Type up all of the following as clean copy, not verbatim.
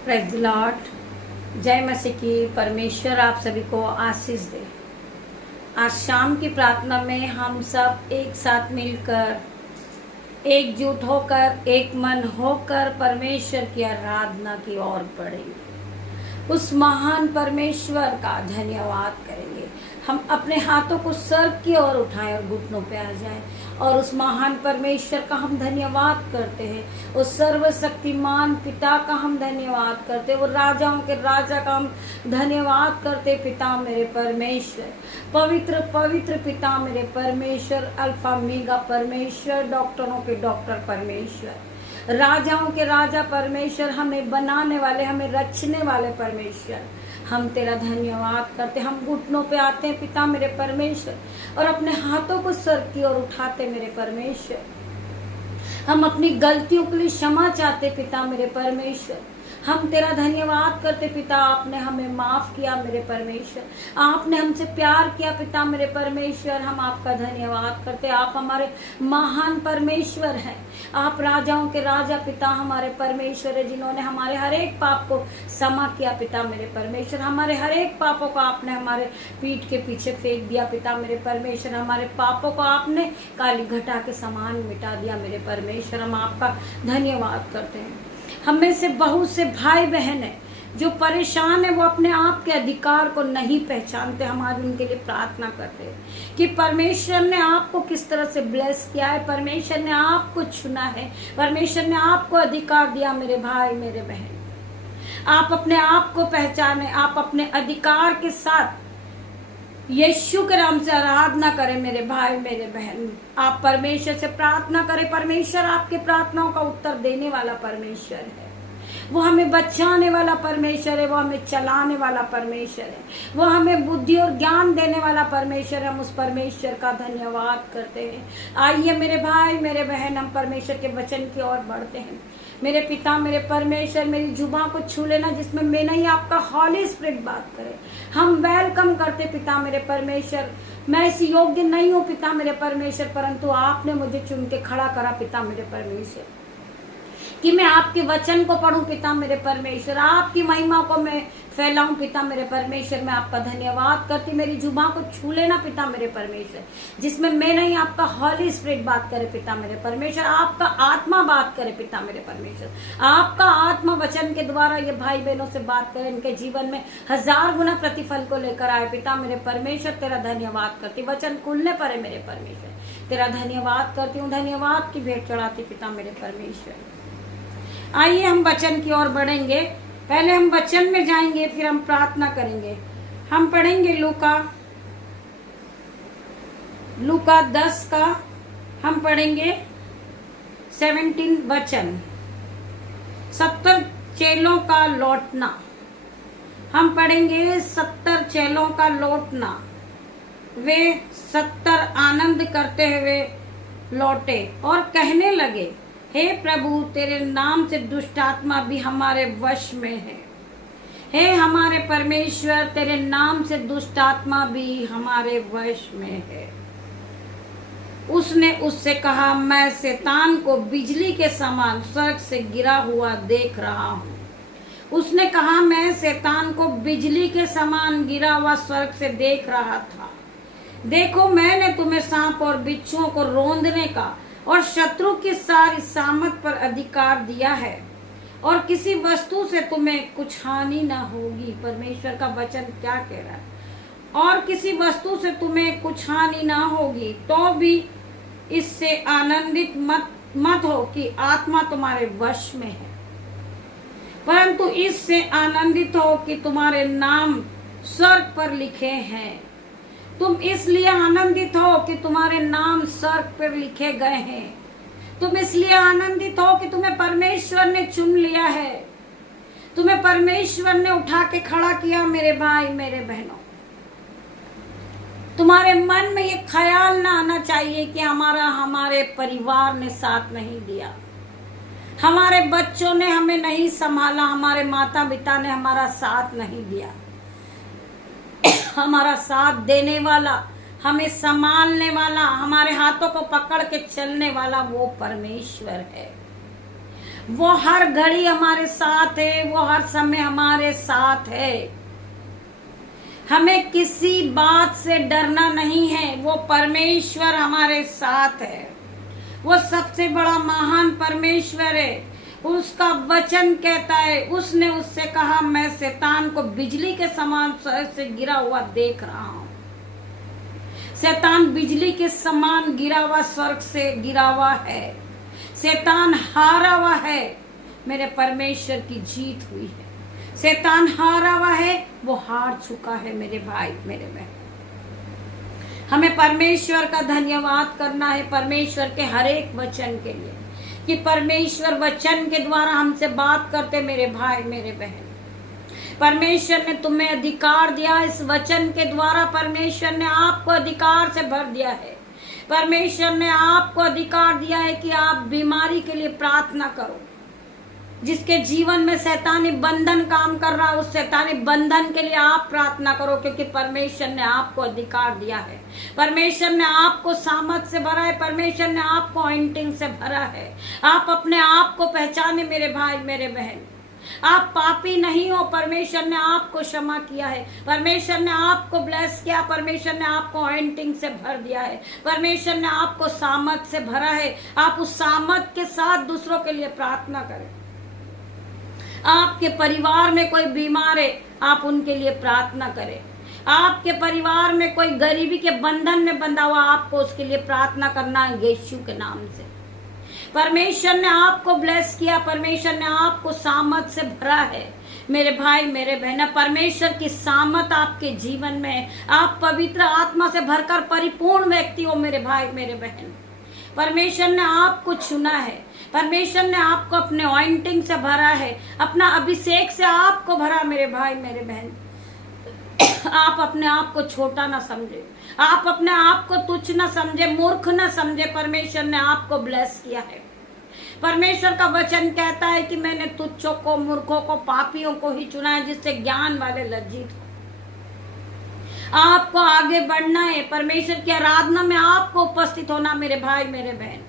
Praise the Lord. जय मसीह की। परमेश्वर आप सभी को आशीष दे। आज शाम की प्रार्थना में हम सब एक साथ मिलकर एकजुट होकर एक मन होकर परमेश्वर की आराधना की ओर बढ़ेंगे। उस महान परमेश्वर का धन्यवाद करेंगे। हम अपने हाथों को स्वर्ग की ओर उठाएं और घुटनों पे आ जाएं और उस महान परमेश्वर का हम धन्यवाद करते हैं। उस सर्वशक्तिमान पिता का हम धन्यवाद करते हैं। वो राजाओं के राजा का हम धन्यवाद करते। पिता मेरे परमेश्वर, पवित्र पवित्र पिता मेरे परमेश्वर, अल्फा मेगा परमेश्वर, डॉक्टरों के डॉक्टर परमेश्वर, राजाओं के राजा परमेश्वर, हमें बनाने वाले, हमें रचने वाले परमेश्वर, हम तेरा धन्यवाद करते। हम घुटनों पे आते हैं पिता मेरे परमेश्वर और अपने हाथों को स्वर्ग की ओर उठाते मेरे परमेश्वर। हम अपनी गलतियों के लिए क्षमा चाहते पिता मेरे परमेश्वर। हम तेरा धन्यवाद करते पिता, आपने हमें माफ किया मेरे परमेश्वर, आपने हमसे प्यार किया पिता मेरे परमेश्वर। हम आपका धन्यवाद करते। आप हमारे महान परमेश्वर हैं। आप राजाओं के राजा पिता हमारे परमेश्वर है, जिन्होंने हमारे हर एक पाप को क्षमा किया पिता मेरे परमेश्वर। हमारे हर एक पापों को आपने हमारे पीठ के पीछे फेंक दिया पिता मेरे परमेश्वर। हमारे पापों को आपने काली घटा के समान मिटा दिया मेरे परमेश्वर। हम आपका धन्यवाद करते हैं। हम में से बहुत से भाई बहन है जो परेशान है, वो अपने आप के अधिकार को नहीं पहचानते। हम आज उनके लिए प्रार्थना करते हैं कि परमेश्वर ने आपको किस तरह से ब्लेस किया है, परमेश्वर ने आपको चुना है, परमेश्वर ने आपको अधिकार दिया मेरे भाई मेरे बहन। आप अपने आप को पहचाने, आप अपने अधिकार के साथ यीशु के नाम से आराधना करें मेरे भाई मेरे बहन। आप परमेश्वर से प्रार्थना करें। परमेश्वर आपके प्रार्थनाओं का उत्तर देने वाला परमेश्वर है। वो हमें बचाने वाला परमेश्वर है। वो हमें चलाने वाला परमेश्वर है। वो हमें बुद्धि और ज्ञान देने वाला परमेश्वर है। हम उस परमेश्वर का धन्यवाद करते हैं। आइए मेरे भाई मेरे बहन, हम परमेश्वर के वचन की ओर बढ़ते हैं। मेरे पिता मेरे परमेश्वर, मेरी जुबान को छू लेना जिसमें मैं नहीं आपका हॉली स्पिरिट बात करे। हम वेलकम करते पिता मेरे परमेश्वर। मैं इस योग्य नहीं हूँ पिता मेरे परमेश्वर, परंतु आपने मुझे चुन के खड़ा करा पिता मेरे परमेश्वर कि मैं आपके वचन को पढ़ूं पिता मेरे परमेश्वर, आपकी महिमा को मैं फैलाऊं पिता मेरे परमेश्वर। मैं आपका धन्यवाद करती। मेरी जुबान को छू लेना पिता मेरे परमेश्वर, जिसमें मैं नहीं आपका हॉली स्पिरिट बात करे पिता मेरे परमेश्वर। आपका आत्मा बात करे पिता मेरे परमेश्वर। आपका आत्मा वचन के द्वारा ये भाई बहनों से बात करे, इनके जीवन में 1000 गुना प्रतिफल को लेकर आए पिता मेरे परमेश्वर। तेरा धन्यवाद करती। वचन खुलने पर है मेरे परमेश्वर, तेरा धन्यवाद करती हूँ। धन्यवाद की भेंट चढ़ाती पिता मेरे परमेश्वर। आइए हम वचन की ओर बढ़ेंगे। पहले हम वचन में जाएंगे, फिर हम प्रार्थना करेंगे। हम पढ़ेंगे लूका 10 का हम पढ़ेंगे 17 वचन। 70 चेलों का लौटना। हम पढ़ेंगे 70 चेलों का लौटना। वे 70 आनंद करते हुए लौटे और कहने लगे, हे प्रभु, तेरे नाम से दुष्ट आत्मा भी हमारे वश में है। हे हमारे परमेश्वर, तेरे नाम से दुष्ट आत्मा भी हमारे वश में है। उसने उससे कहा, मैं शैतान को बिजली के समान स्वर्ग से गिरा हुआ देख रहा हूँ। उसने कहा, मैं शैतान को बिजली के समान गिरा हुआ स्वर्ग से देख रहा था। देखो, मैंने तुम्हें सांप और बिच्छुओं को रौंदने का और शत्रु की सारी सामत पर अधिकार दिया है, और किसी वस्तु से तुम्हें कुछ हानि ना होगी। परमेश्वर का वचन क्या कह रहा है? और किसी वस्तु से तुम्हें कुछ हानि ना होगी। तो भी इससे आनंदित मत हो कि आत्मा तुम्हारे वश में है, परंतु इससे आनंदित हो कि तुम्हारे नाम स्वर्ग पर लिखे हैं। तुम इसलिए आनंदित हो कि तुम्हारे नाम स्वर्ग पर लिखे गए हैं। तुम इसलिए आनंदित हो कि तुम्हें परमेश्वर ने चुन लिया है, तुम्हें परमेश्वर ने उठा के खड़ा किया मेरे भाई मेरे बहनों। तुम्हारे मन में ये ख्याल ना आना चाहिए कि हमारे परिवार ने साथ नहीं दिया, हमारे बच्चों ने हमें नहीं संभाला, हमारे माता पिता ने हमारा साथ नहीं दिया। हमारा साथ देने वाला, हमें संभालने वाला, हमारे हाथों को पकड़ के चलने वाला वो परमेश्वर है। वो हर घड़ी हमारे साथ है, वो हर समय हमारे साथ है। हमें किसी बात से डरना नहीं है, वो परमेश्वर हमारे साथ है। वो सबसे बड़ा महान परमेश्वर है। उसका वचन कहता है, उसने उससे कहा मैं शैतान को बिजली के समान स्वर्ग से गिरा हुआ देख रहा हूं। शैतान बिजली के समान गिरा हुआ स्वर्ग से गिरा हुआ है। शैतान हारा हुआ है, मेरे परमेश्वर की जीत हुई है। शैतान हारा हुआ है, वो हार चुका है मेरे भाई मेरे बहन। हमें परमेश्वर का धन्यवाद करना है, परमेश्वर के हर एक वचन के लिए, कि परमेश्वर वचन के द्वारा हमसे बात करते मेरे भाई मेरे बहन। परमेश्वर ने तुम्हें अधिकार दिया, इस वचन के द्वारा परमेश्वर ने आपको अधिकार से भर दिया है। परमेश्वर ने आपको अधिकार दिया है कि आप बीमारी के लिए प्रार्थना करो। जिसके जीवन में शैतानी बंधन काम कर रहा है, उस शैतानी बंधन के लिए आप प्रार्थना करो, क्योंकि परमेश्वर ने आपको अधिकार दिया है। परमेश्वर ने आपको सामर्थ से भरा है, परमेश्वर ने आपको अनॉइंटिंग से भरा है। आप अपने आप को पहचाने मेरे भाई मेरे बहन। आप पापी नहीं हो, परमेश्वर ने आपको क्षमा किया है, परमेश्वर ने आपको ब्लेस किया, परमेश्वर ने आपको अनॉइंटिंग से भर दिया है, परमेश्वर ने आपको सामर्थ से भरा है। आप उस सामर्थ के साथ दूसरों के लिए प्रार्थना करें। आपके परिवार में कोई बीमार है, आप उनके लिए प्रार्थना करें। आपके परिवार में कोई गरीबी के बंधन में बंधा हुआ, आपको उसके लिए प्रार्थना करना है यीशु के नाम से। परमेश्वर ने आपको ब्लेस किया, परमेश्वर ने आपको सामर्थ से भरा है मेरे भाई मेरे बहन। परमेश्वर की सामर्थ आपके जीवन में है। आप पवित्र आत्मा से भरकर परिपूर्ण व्यक्ति हो मेरे भाई मेरे बहन। परमेश्वर ने आपको चुना है, परमेश्वर ने आपको अपने अनॉइंटिंग से भरा है, अपना अभिषेक से आपको भरा मेरे भाई मेरे बहन। आप अपने आप को छोटा ना समझे, आप अपने आप को तुच्छ ना समझे, मूर्ख ना समझे। परमेश्वर ने आपको ब्लेस किया है। परमेश्वर का वचन कहता है कि मैंने तुच्छों को, मूर्खों को, पापियों को ही चुना है, जिससे ज्ञान वाले लज्जित हो। आपको आगे बढ़ना है, परमेश्वर की आराधना में आपको उपस्थित होना मेरे भाई मेरे बहन।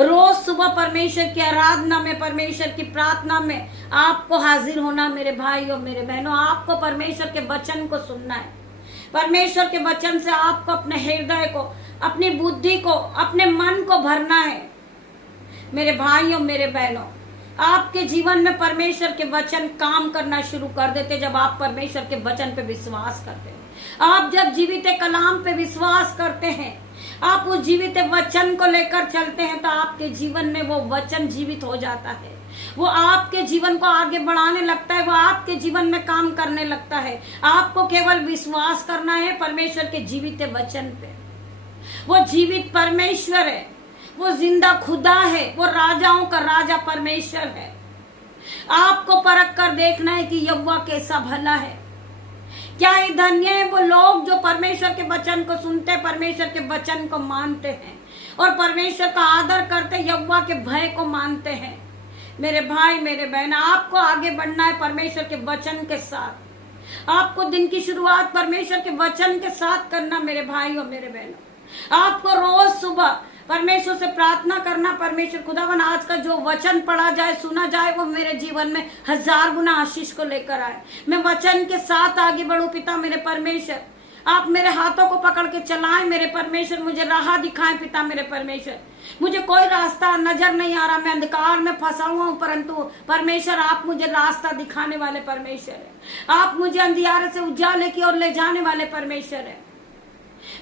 रोज सुबह परमेश्वर की आराधना में, परमेश्वर की प्रार्थना में आपको हाजिर होना मेरे भाइयों मेरे बहनों। आपको परमेश्वर के वचन को सुनना है। परमेश्वर के वचन से आपको अपने हृदय को, अपनी बुद्धि को, अपने मन को भरना है मेरे भाइयों मेरे बहनों। आपके जीवन में परमेश्वर के वचन काम करना शुरू कर देते जब आप परमेश्वर के वचन पे विश्वास करते हैं। आप जब जीवित कलाम पे विश्वास करते हैं, आप उस जीवित वचन को लेकर चलते हैं, तो आपके जीवन में वो वचन जीवित हो जाता है। वो आपके जीवन को आगे बढ़ाने लगता है, वो आपके जीवन में काम करने लगता है। आपको केवल विश्वास करना है परमेश्वर के जीवित वचन पे। वो जीवित परमेश्वर है, वो जिंदा खुदा है, वो राजाओं का राजा परमेश्वर है। आपको परख कर देखना है कि यहोवा कैसा भला है। क्या ये धन्य है वो लोग जो परमेश्वर के वचन को सुनते, परमेश्वर के वचन को मानते हैं और परमेश्वर का आदर करते, यहोवा के भय को मानते हैं। मेरे भाई मेरे बहन, आपको आगे बढ़ना है परमेश्वर के वचन के साथ। आपको दिन की शुरुआत परमेश्वर के वचन के साथ करना मेरे भाई और मेरे बहनों। आपको रोज सुबह परमेश्वर से प्रार्थना करना, परमेश्वर खुदावन आज का जो वचन पढ़ा जाए, सुना जाए, वो मेरे जीवन में 1000 गुना आशीष को लेकर आए। मैं वचन के साथ आगे बढ़ूं पिता मेरे परमेश्वर। आप मेरे हाथों को पकड़ के चलाएं मेरे परमेश्वर, मुझे राह दिखाएं पिता मेरे परमेश्वर। मुझे कोई रास्ता नजर नहीं आ रहा, मैं अंधकार में फंसा हुआ हूं, परंतु परमेश्वर आप मुझे रास्ता दिखाने वाले परमेश्वर है। आप मुझे अंधियारे से उजाले की ओर ले जाने वाले परमेश्वर है।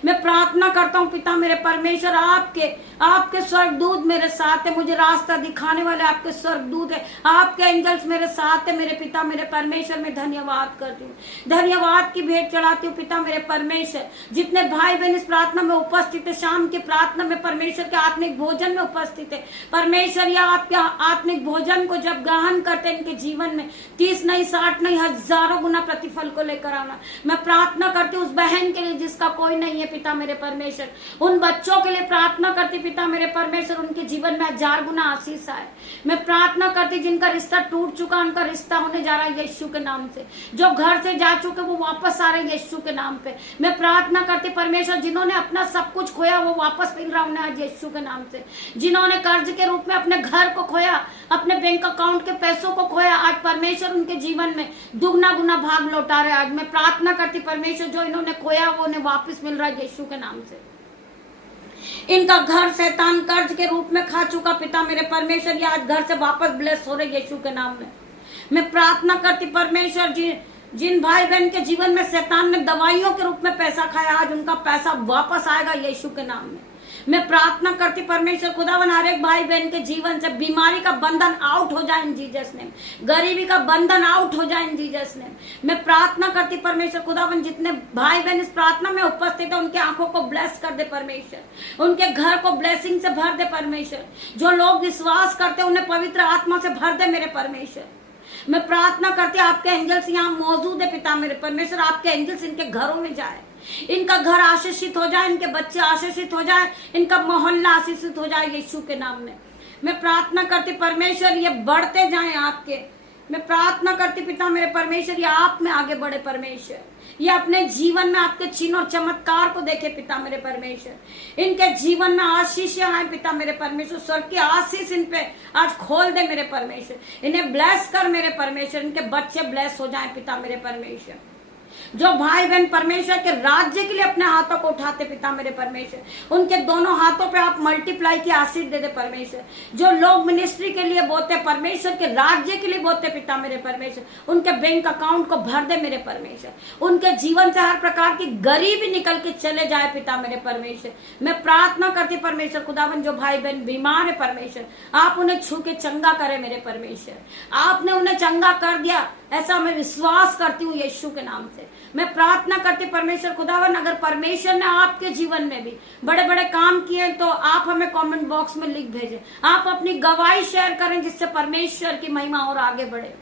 मैं प्रार्थना करता हूँ पिता मेरे परमेश्वर, आपके स्वर्गदूत मेरे साथ है, मुझे रास्ता दिखाने वाले आपके स्वर्गदूत है, आपके एंजल्स मेरे साथ है मेरे पिता मेरे परमेश्वर। मैं धन्यवाद करती हूँ, धन्यवाद की भेंट चढ़ाती हूँ पिता मेरे परमेश्वर। जितने भाई बहन इस प्रार्थना में उपस्थित है, शाम की प्रार्थना में परमेश्वर के आत्मिक भोजन में उपस्थित है परमेश्वर, या आपके आत्मिक भोजन को जब ग्रहण करते इनके जीवन में 30 नहीं 60 नहीं 1000 गुना प्रतिफल को लेकर आना। मैं प्रार्थना करती हूँ उस बहन के लिए जिसका कोई नहीं नहीं है पिता मेरे परमेश्वर। उन बच्चों के लिए प्रार्थना करती पिता मेरे परमेश्वर, उनके जीवन में 1000 गुना आशीष आए। मैं प्रार्थना करती जिनका रिश्ता टूट चुका, उनका रिश्ता होने जा रहा है यीशु के नाम से। जो घर से जा चुके वो वापस आ रहे हैं यीशु के नाम पे। मैं प्रार्थना करती परमेश्वर, जिन्होंने अपना सब कुछ खोया वो वापस मिल रहा उन्हें आज यीशु के नाम से। जिन्होंने कर्ज के रूप में अपने घर को खोया, अपने बैंक अकाउंट के पैसों को खोया, आज परमेश्वर उनके जीवन में दुगना गुना भाग लौटा रहे। आज मैं प्रार्थना करती परमेश्वर, जो इन्होंने खोया वो उन्हें वापस मिल रहा है यीशु के नाम से। इनका घर शैतान कर्ज के रूप में खा चुका पिता मेरे परमेश्वर, ये आज घर से वापस ब्लेस हो रहे यीशु के नाम में। मैं प्रार्थना करती परमेश्वर, जिन भाई बहन के जीवन में शैतान ने दवाइयों के रूप में पैसा खाया, आज उनका पैसा वापस आएगा यीशु के नाम में। मैं प्रार्थना करती परमेश्वर खुदावन, हर एक भाई बहन के जीवन से बीमारी का बंधन आउट हो जाए इन जीसस नेम, गरीबी का बंधन आउट हो जाए इन जीसस नेम। मैं प्रार्थना करती परमेश्वर खुदावन, जितने भाई बहन इस प्रार्थना में उपस्थित है उनकी आंखों को ब्लेस कर दे परमेश्वर, उनके घर को ब्लेसिंग से भर दे परमेश्वर। जो लोग विश्वास करते उन्हें पवित्र आत्मा से भर दे मेरे परमेश्वर। मैं प्रार्थना करती आपके एंजल्स यहाँ मौजूद है पिता मेरे परमेश्वर, आपके एंजल्स इनके घरों में जाए, इनका घर आशीषित हो जाए, इनके बच्चे आशीषित हो जाए, इनका मोहल्ला आशीषित हो जाए यीशु के नाम में। मैं प्रार्थना करती परमेश्वर, ये बढ़ते जाएं आपके। मैं प्रार्थना करती पिता मेरे परमेश्वर, ये आप में आगे बढ़े परमेश्वर, ये अपने जीवन में आपके चिन्ह और चमत्कार को देखे पिता मेरे परमेश्वर। इनके जीवन में आशीष आए पिता मेरे परमेश्वर, स्वर्ग की आशीष इन पे आज खोल दे मेरे परमेश्वर। इन्हें ब्लेस कर मेरे परमेश्वर, इनके बच्चे ब्लेस हो जाए पिता मेरे परमेश्वर। जो भाई बहन परमेश्वर के राज्य के लिए अपने हाथों को उठाते पिता मेरे परमेश्वर, उनके दोनों हाथों पे आप मल्टीप्लाई की आशीष दे दे परमेश्वर। जो लोग मिनिस्ट्री के लिए बोते, परमेश्वर के राज्य के लिए बोते पिता मेरे परमेश्वर, उनके बैंक अकाउंट को भर दे मेरे परमेश्वर। उनके जीवन से हर प्रकार की गरीबी निकल के चले जाए पिता मेरे परमेश्वर। मैं प्रार्थना करती परमेश्वर खुदावन, जो भाई बहन बीमार है परमेश्वर, आप उन्हें छू के चंगा करे मेरे परमेश्वर। आपने उन्हें चंगा कर दिया ऐसा मैं विश्वास करती हूँ यीशु के नाम से। मैं प्रार्थना करती परमेश्वर खुदावन, अगर परमेश्वर ने आपके जीवन में भी बड़े बड़े काम किए तो आप हमें कमेंट बॉक्स में लिख भेजें। आप अपनी गवाही शेयर करें जिससे परमेश्वर की महिमा और आगे बढ़े।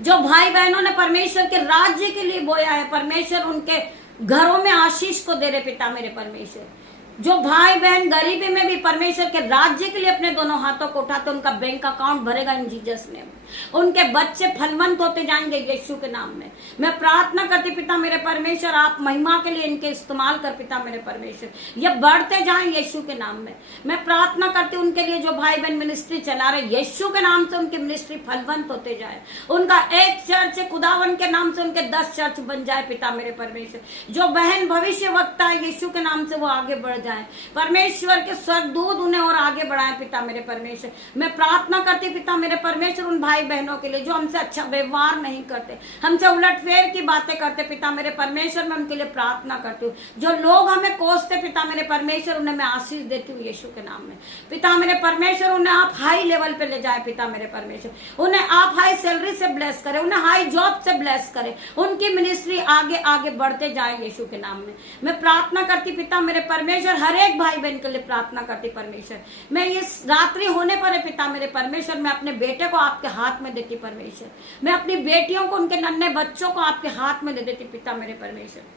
जो भाई बहनों ने परमेश्वर के राज्य के लिए बोया है, परमेश्वर उनके घरों में आशीष को दे रहे पिता मेरे परमेश्वर। जो भाई बहन गरीबी में भी परमेश्वर के राज्य के लिए अपने दोनों हाथों को उठाते, उनका बैंक अकाउंट भरेगा इन जीसस नेम। उनके बच्चे फलवंत होते जाएंगे यीशु के नाम में। मैं प्रार्थना करती पिता मेरे परमेश्वर, आप महिमा के लिए इनके इस्तेमाल कर पिता मेरे परमेश्वर, ये बढ़ते जाएं यीशु के नाम में। मैं प्रार्थना करती उनके लिए जो भाई बहन मिनिस्ट्री चला रहे यीशु के नाम से, उनकी मिनिस्ट्री फलवंत होते जाए। उनका एक चर्च खुदावन के नाम से उनके 10 चर्च बन जाए पिता मेरे परमेश्वर। जो बहन भविष्य वक्ता है यीशु के नाम से वो आगे बढ़ जाए, परमेश्वर के स्वर्गदूत उन्हें और आगे बढ़ाए पिता मेरे परमेश्वर। मैं प्रार्थना करती पिता मेरे परमेश्वर उन भाई बहनों के लिए जो हमसे अच्छा व्यवहार नहीं करते, हमसे उलटफेर की बातें करते पिता मेरे परमेश्वर, मैं उनके लिए प्रार्थना करती हूँ। जो लोग हमें कोसते पिता मेरे परमेश्वर, उन्हें मैं आशीष देती हूँ यीशु के नाम में। पिता मेरे परमेश्वर उन्हें आप हाई लेवल पे ले जाए पिता मेरे परमेश्वर। उन्हें आप हाई सैलरी से ब्लेस करें, उन्हें हाई जॉब से ब्लेस करें, उनकी मिनिस्ट्री आगे आगे बढ़ते जाए यीशु के नाम में। मैं प्रार्थना करती पिता मेरे परमेश्वर, हर एक भाई बहन के लिए प्रार्थना करती परमेश्वर। मैं इस रात्रि होने पर है पिता मेरे परमेश्वर, मैं अपने बेटे को आपके हाथ में देती परमेश्वर। मैं अपनी बेटियों को, उनके नन्हे बच्चों को आपके हाथ में दे देती पिता मेरे परमेश्वर।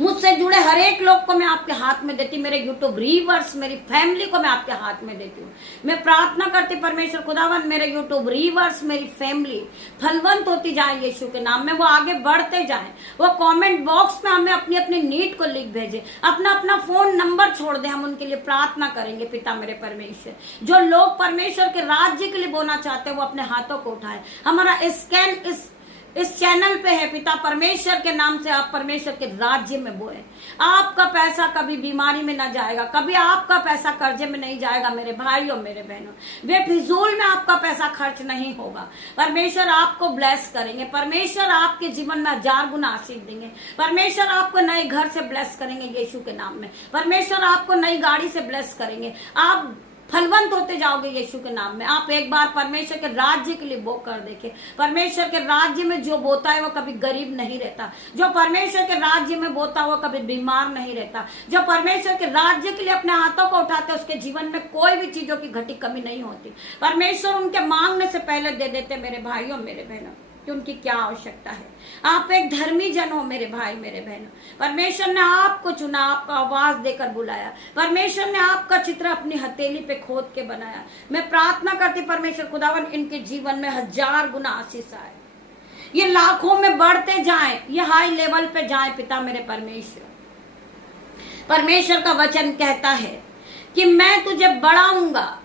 मुझसे जुड़े हर एक लोग को मैं आपके हाथ में देती, मेरे यूट्यूब रीवर्स, मेरी फैमिली को मैं आपके हाथ में देती हूँ। मैं प्रार्थना करती परमेश्वर खुदावन, मेरे यूट्यूब रीवर्स, मेरी फैमिली फलवंत होती जाए यीशु के नाम में, वो आगे बढ़ते जाए। वो कमेंट बॉक्स में हमें अपनी अपनी नीड को लिख भेजे, अपना अपना फोन नंबर छोड़ दे, हम उनके लिए प्रार्थना करेंगे पिता मेरे परमेश्वर। जो लोग परमेश्वर के राज्य के लिए बोना चाहते हैं वो अपने हाथों को उठाए। हमारा स्कैन इस चैनल पे है पिता परमेश्वर के नाम से, आप परमेश्वर के राज्य में बोए। आपका पैसा कभी बीमारी में ना जाएगा, कभी आपका पैसा कर्जे में नहीं जाएगा मेरे भाइयों मेरे बहनों। बेफिजूल में आपका पैसा खर्च नहीं होगा। परमेश्वर आपको ब्लेस करेंगे, परमेश्वर आपके जीवन में 1000 गुना आशीष देंगे। परमेश्वर आपको नए घर से ब्लेस करेंगे यीशु के नाम में। परमेश्वर आपको नई गाड़ी से ब्लेस करेंगे। आप फलवंत होते जाओगे यीशु के नाम में। आप एक बार परमेश्वर के राज्य के लिए बो कर देखे। परमेश्वर के राज्य में जो बोता है वो कभी गरीब नहीं रहता। जो परमेश्वर के राज्य में बोता वो कभी बीमार नहीं रहता। जो परमेश्वर के राज्य के लिए अपने हाथों को उठाते उसके जीवन में कोई भी चीजों की घटी कमी नहीं होती। परमेश्वर उनके मांगने से पहले दे देते मेरे भाइयों मेरे बहनों। कि उनकी क्या आवश्यकता है। आप एक धर्मी जन हो मेरे भाई मेरे बहनों। परमेश्वर ने आपको चुना, आपको आवाज देकर बुलाया। परमेश्वर ने आपका चित्र अपनी हथेली पे खोद के बनाया। मैं प्रार्थना करती परमेश्वर खुदावन इनके जीवन में 1000 गुना आशीष आए, ये लाखों में बढ़ते जाएं, ये हाई लेवल पे जाएं पिता मेरे परमेश्वर। परमेश्वर का वचन कहता है कि मैं तुझे बढ़ाऊंगा,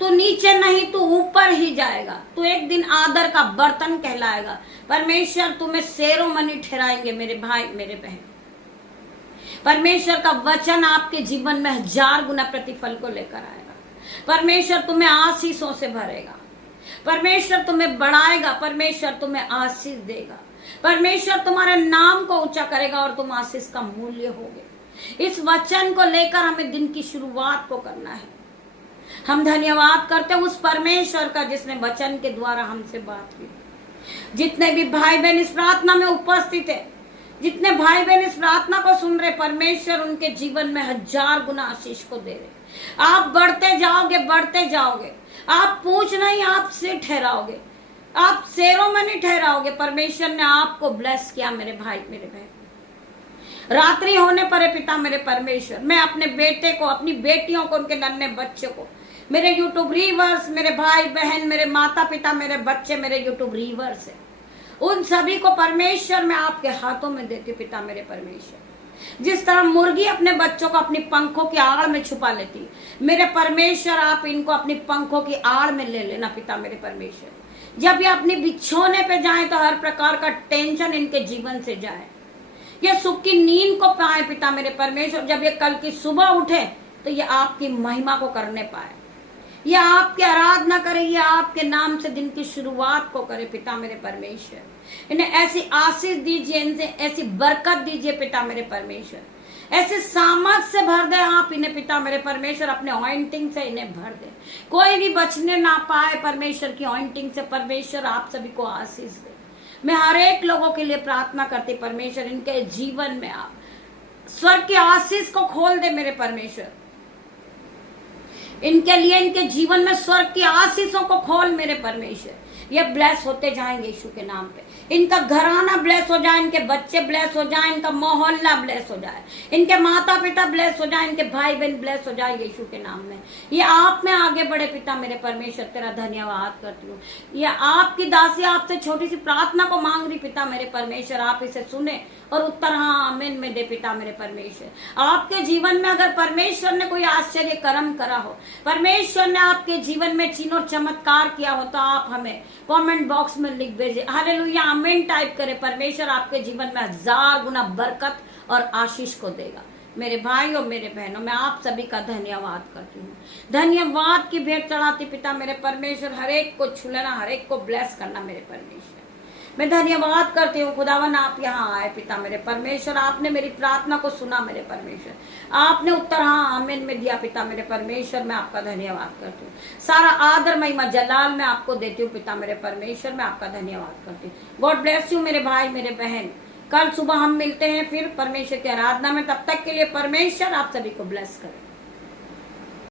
तू नीचे नहीं तू ऊपर ही जाएगा, तू एक दिन आदर का बर्तन कहलाएगा। परमेश्वर तुम्हें सेरोमणि ठहराएंगे मेरे भाई मेरे बहन। परमेश्वर का वचन आपके जीवन में 1000 गुना प्रतिफल को लेकर आएगा। परमेश्वर तुम्हें आशीषों से भरेगा, परमेश्वर तुम्हें बढ़ाएगा, परमेश्वर तुम्हें आशीष देगा, परमेश्वर तुम्हारे नाम को ऊंचा करेगा और तुम आशीष का मूल्य होगे। इस वचन को लेकर हमें दिन की शुरुआत को करना है। हम धन्यवाद करते हैं उस परमेश्वर का जिसने वचन के द्वारा हमसे बात की। जितने भी भाई बहन इस प्रार्थना में उपस्थित है, जितने भाई बहन इस प्रार्थना को सुन रहे, परमेश्वर उनके जीवन में 1000 गुना आशीष को दे रहे। आप बढ़ते जाओगे, बढ़ते जाओगे। आप पूछ नहीं, आप सिर ठहराओगे, आप सेरोमणि ठहराओगे। परमेश्वर ने आपको ब्लेस किया मेरे भाई मेरे बहन। रात्रि होने पर है पिता मेरे परमेश्वर, मैं अपने बेटे को, अपनी बेटियों को, उनके नन्हे बच्चे को, मेरे यूट्यूब रीवर्स, मेरे भाई बहन, मेरे माता पिता, मेरे बच्चे, मेरे यूट्यूब रीवर्स है, उन सभी को परमेश्वर मैं आपके हाथों में देती हूँ पिता मेरे परमेश्वर। जिस तरह मुर्गी अपने बच्चों को अपनी पंखों की आड़ में छुपा लेती, मेरे परमेश्वर आप इनको अपनी पंखों की आड़ में ले लेना पिता मेरे परमेश्वर। जब ये अपनी बिछोने पे जाए तो हर प्रकार का टेंशन इनके जीवन से जाए, ये सुख की नींद को पाए पिता मेरे परमेश्वर। जब ये कल की सुबह उठे तो ये आपकी महिमा को करने पाए, ये आपकी आराधना करे, ये आपके नाम से दिन की शुरुआत को करे पिता मेरे परमेश्वर। इन्हें ऐसी आशीष दीजिए, इनसे ऐसी बरकत दीजिए पिता मेरे परमेश्वर। ऐसे सामर्थ से भर दे आप इन्हें पिता मेरे परमेश्वर, अपने ऑइंटिंग से इन्हें भर दे, कोई भी बचने ना पाए परमेश्वर की ऑइंटिंग से। परमेश्वर आप सभी को आशीष दे। मैं हर एक लोगों के लिए प्रार्थना करती परमेश्वर, इनके जीवन में आप स्वर्ग की आशीष को खोल दे मेरे परमेश्वर। इनके लिए इनके जीवन में स्वर्ग की आशीषों को खोल मेरे परमेश्वर। ये ब्लेस होते जाएंगे यीशु के नाम पे। इनका घराना ब्लेस हो जाए, इनके बच्चे ब्लेस हो जाए, इनका मोहल्ला ब्लेस हो जाए, इनके माता पिता ब्लेस हो जाए, इनके भाई बहन ब्लेस हो जाए यीशु के नाम में। ये आप में आगे बढ़े पिता मेरे परमेश्वर, तेरा धन्यवाद करती हूँ। ये आपकी दासी आपसे छोटी सी प्रार्थना को मांग रही पिता मेरे परमेश्वर, आप इसे सुने और उत्तर हाँ आमीन में दे पिता मेरे परमेश्वर। आपके जीवन में अगर परमेश्वर ने कोई आश्चर्य कर्म करा हो, परमेश्वर ने आपके जीवन में चिन्ह और चमत्कार किया हो, तो आप हमें कमेंट बॉक्स में लिख भेजे, हालेलुया आमीन टाइप करें। परमेश्वर आपके जीवन में 1000 गुना बरकत और आशीष को देगा। मेरे भाई और मेरे बहनों, मैं आप सभी का धन्यवाद करती हूँ। धन्यवाद की भेंट चढ़ाती पिता मेरे परमेश्वर। हर एक को छुलाना, हर एक को ब्लेस करना मेरे परमेश्वर। मैं धन्यवाद करती हूँ खुदावन, आप यहाँ आए पिता मेरे परमेश्वर। आपने मेरी प्रार्थना को सुना मेरे परमेश्वर, आपने उत्तर हाँ आमीन में दिया पिता मेरे परमेश्वर। मैं आपका धन्यवाद करती हूँ। सारा आदर महिमा जलाल मैं आपको देती हूँ पिता मेरे परमेश्वर। मैं आपका धन्यवाद करती हूँ। गॉड ब्लेस यू मेरे भाई मेरे बहन। कल सुबह हम मिलते हैं फिर परमेश्वर की आराधना में। तब तक के लिए परमेश्वर आप सभी को ब्लेस करें।